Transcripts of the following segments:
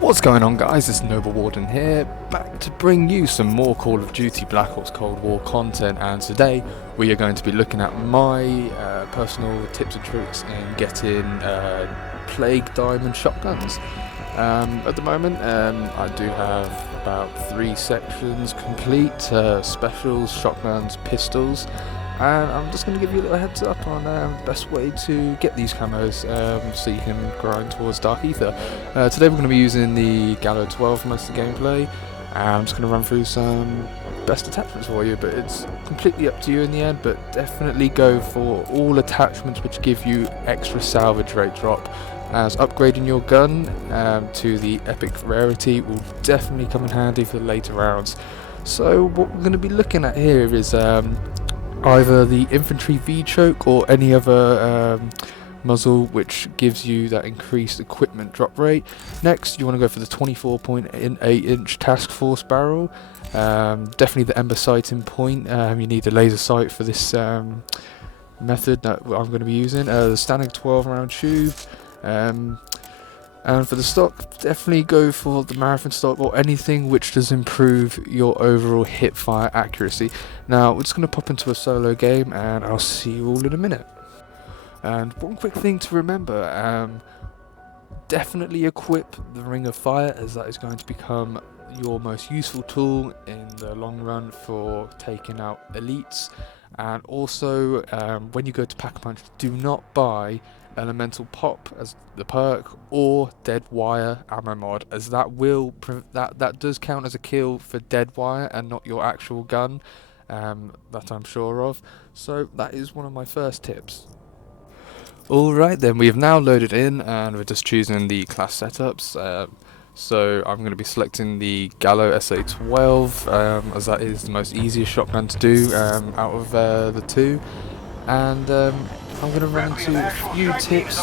What's going on, guys? It's Noble Warden here, back to bring you some more Call of Duty Black Ops Cold War content, and today we are going to be looking at my personal tips and tricks in getting Plague Diamond shotguns. At the moment I do have about 3 sections complete, specials, shotguns, pistols, and I'm just going to give you a little heads up on the best way to get these camos so you can grind towards Dark Ether. Today we're going to be using the Gallo 12 for most of the gameplay. I'm just going to run through some best attachments for you, but it's completely up to you in the end, but definitely go for all attachments which give you extra salvage rate drop, as upgrading your gun to the epic rarity will definitely come in handy for the later rounds. So what we're going to be looking at here is either the infantry V-choke or any other muzzle which gives you that increased equipment drop rate. Next, you want to go for the 24.8 inch task force barrel. Definitely the ember sighting point. You need a laser sight for this method that I'm going to be using. The standard 12 round tube. And for the stock, definitely go for the marathon stock or anything which does improve your overall hip fire accuracy. Now we're just going to pop into a solo game and I'll see you all in a minute. And one quick thing to remember, definitely equip the Ring of Fire, as that is going to become your most useful tool in the long run for taking out elites. And also when you go to Pack-a-Punch, do not buy Elemental Pop as the perk or Dead Wire ammo mod, as that does count as a kill for Dead Wire and not your actual gun, that I'm sure of. So that is one of my first tips. Alright then, we have now loaded in and we're just choosing the class setups. So I'm going to be selecting the Gallo SA12 as that is the most easiest shotgun to do out of the two, and I'm going to run into a few tips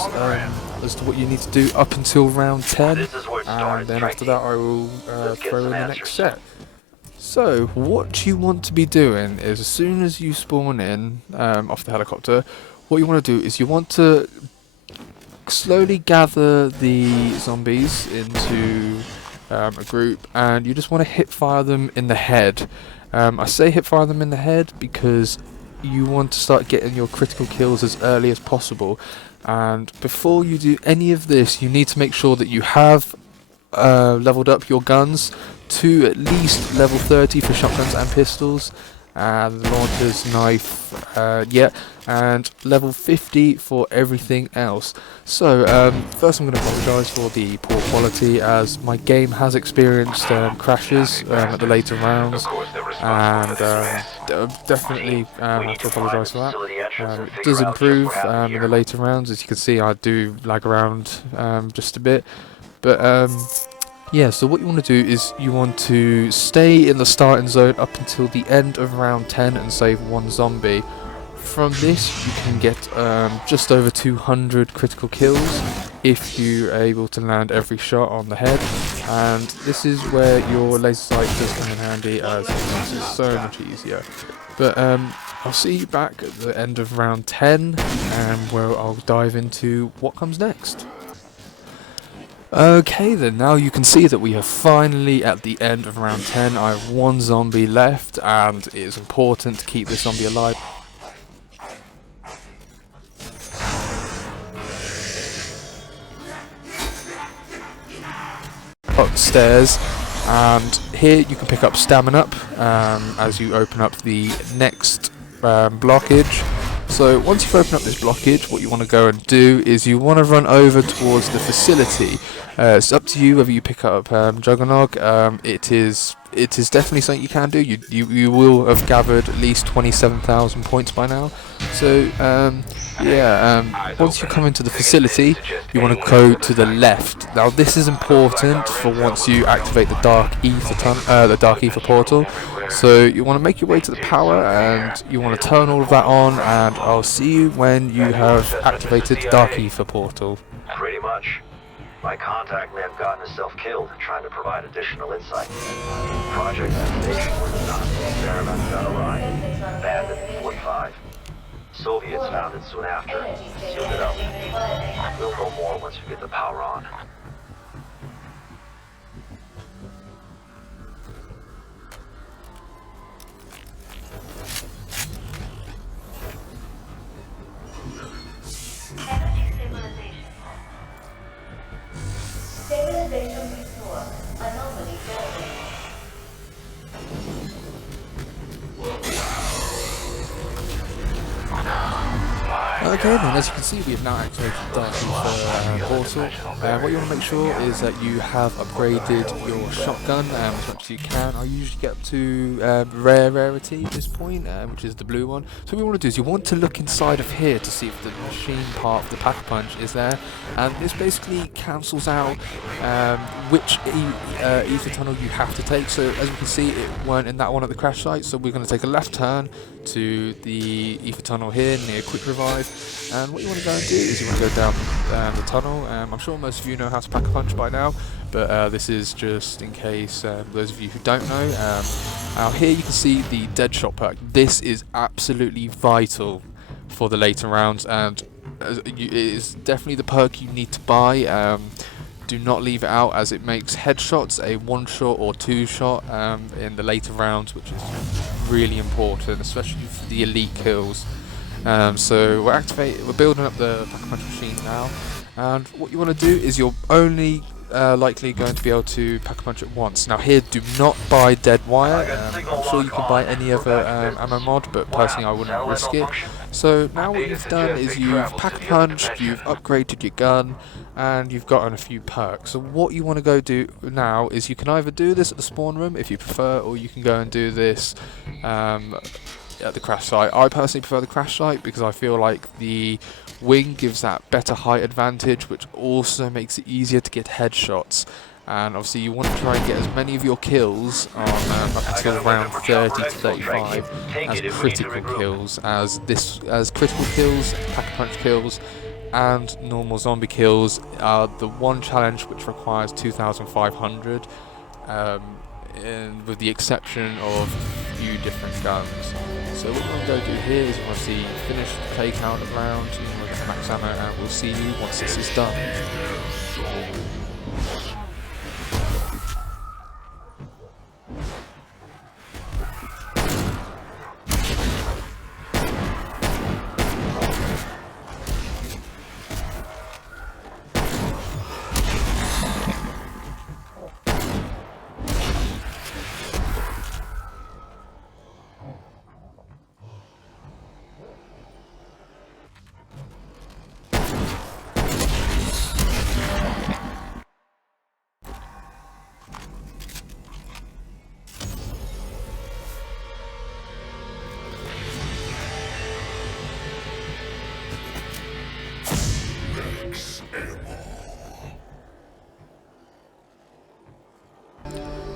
as to what you need to do up until round 10, and then after that I will throw in the next set. So what you want to be doing is, as soon as you spawn in off the helicopter, what you want to do is you want to slowly gather the zombies into a group, and you just want to hip fire them in the head. I say hip fire them in the head because you want to start getting your critical kills as early as possible, and before you do any of this you need to make sure that you have leveled up your guns to at least level 30 for shotguns and pistols, and launchers, knife, and level 50 for everything else. So first I'm going to apologise for the poor quality, as my game has experienced crashes at the later rounds, and definitely have to apologise for that. It does improve in the later rounds. As you can see, I do lag around just a bit, but yeah, so what you want to do is you want to stay in the starting zone up until the end of round 10 and save 1 zombie. From this you can get just over 200 critical kills if you're able to land every shot on the head, and this is where your laser sight does come in handy, as it makes it so much easier. But I'll see you back at the end of round 10 where I'll dive into what comes next. Okay then, now you can see that we are finally at the end of round 10. I have 1 zombie left, and it is important to keep this zombie alive. Up the stairs, and here you can pick up stamina up as you open up the next blockage. So once you've opened up this blockage, what you want to go and do is you want to run over towards the facility. It's up to you whether you pick up Juggernog. It is definitely something you can do. You will have gathered at least 27,000 points by now. So once you come into the facility, you want to go to the left. Now this is important for once you activate the Dark Ether portal. So you want to make your way to the power, and you want to turn all of that on, and I'll see you when you have activated the Dark Ether portal. Pretty much. My contact may have gotten himself killed trying to provide additional insight. Project Station was not. Experiment got awry. Abandoned in 45. Soviets found it soon after. Sealed it up. We'll know more once we get the power on. Okay, then as you can see, we have now activated the portal. What you want to make sure is that you have upgraded your shotgun as much as you can. I usually get up to rarity at this point, which is the blue one. So what you want to do is you want to look inside of here to see if the machine part of the Pack-a-Punch is there. And this basically cancels out which ether tunnel you have to take. So as you can see, it weren't in that one at the crash site. So we're going to take a left turn to the ether tunnel here near Quick Revive. And what you want to go and do is you want to go down the tunnel. I'm sure most of you know how to Pack-a-Punch by now, but this is just in case those of you who don't know. Out here you can see the Deadshot perk. This is absolutely vital for the later rounds, and it is definitely the perk you need to buy. Do not leave it out, as it makes headshots a one-shot or two-shot in the later rounds, which is really important, especially for the elite kills. So we're building up the Pack-a-Punch machine now, and what you want to do is you're only likely going to be able to Pack-a-Punch at once. Now here, do not buy dead wire. I'm sure you can buy any other ammo mod, but personally I wouldn't risk it. So now what you've done is you've Pack-a-Punched, you've upgraded your gun, and you've gotten a few perks. So what you want to go do now is you can either do this at the spawn room if you prefer, or you can go and do this at the crash site. I personally prefer the crash site because I feel like the wing gives that better height advantage, which also makes it easier to get headshots. And obviously you want to try and get as many of your kills on up until around 30 to 35 as critical kills, as critical kills, Pack-a-Punch kills, and normal zombie kills are the one challenge which requires 2,500. With the exception of a few different guns. So what we're going to go do here is we'll see finish the play count round, we'll get max ammo, and we'll see you once this is done.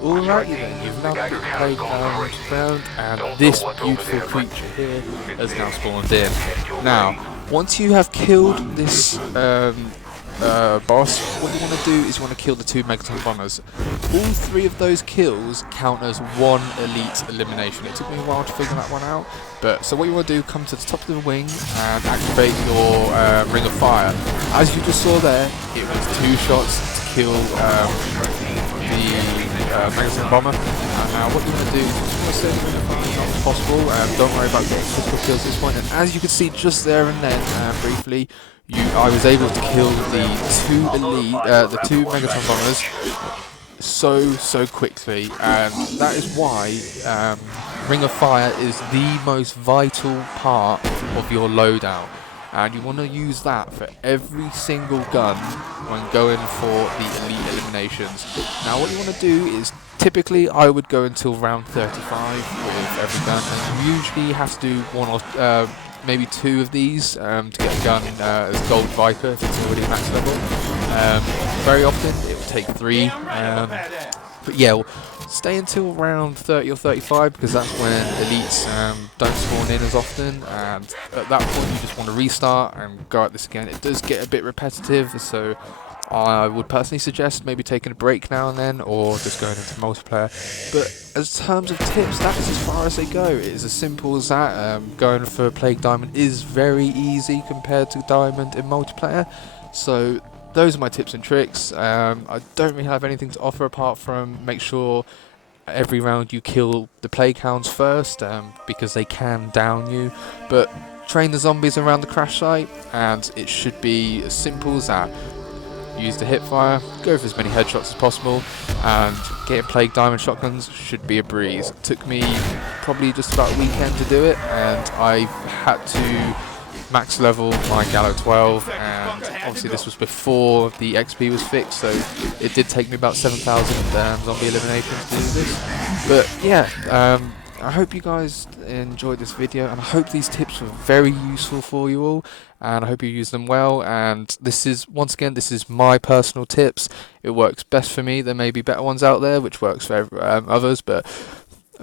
Alrighty then, you've now got the playground, and this beautiful creature here has now spawned in. Now, once you have killed this boss, what you want to do is you want to kill the 2 Megaton Bombers. All 3 of those kills count as 1 elite elimination. It took me a while to figure that one out, but so what you want to do, come to the top of the wing and activate your Ring of Fire. As you just saw there, it was 2 shots to kill the Megaton Bomber. And now what you want to do is just want to save Ring of Fire as much as possible. Don't worry about getting critical kills at this point. And as you can see just there and then, briefly, I was able to kill the 2 Megaton Bombers so quickly, and that is why Ring of Fire is the most vital part of your loadout, and you want to use that for every single gun when going for the elite eliminations. Now what you want to do is, typically I would go until round 35 with every gun, and you usually have to do 1 or maybe 2 of these to get a gun as Gold Viper if it's already max level. Very often it will take 3, but yeah, we'll stay until around 30 or 35 because that's when elites don't spawn in as often, and at that point you just want to restart and go at this again. It does get a bit repetitive, so I would personally suggest maybe taking a break now and then, or just going into multiplayer. But as terms of tips, that is as far as they go. It is as simple as that. Going for Plague Diamond is very easy compared to Diamond in multiplayer. So those are my tips and tricks. I don't really have anything to offer apart from make sure every round you kill the Plague Hounds first, because they can down you. But train the zombies around the crash site, and it should be as simple as that. use the hip fire, go for as many headshots as possible, and getting Plague Diamond shotguns should be a breeze. It took me probably just about a weekend to do it, and I had to max level my Gallo 12, and obviously this was before the XP was fixed, so it did take me about 7,000 zombie eliminations to do this. But yeah, I hope you guys enjoyed this video, and I hope these tips were very useful for you all, and I hope you use them well. And this is, once again, this is my personal tips. It works best for me. There may be better ones out there which works for others, but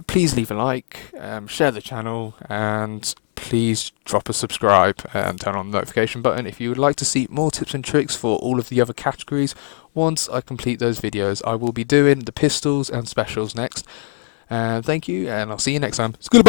please leave a like, share the channel, and please drop a subscribe and turn on the notification button if you would like to see more tips and tricks for all of the other categories. Once I complete those videos, I will be doing the pistols and specials next. Thank you, and I'll see you next time. School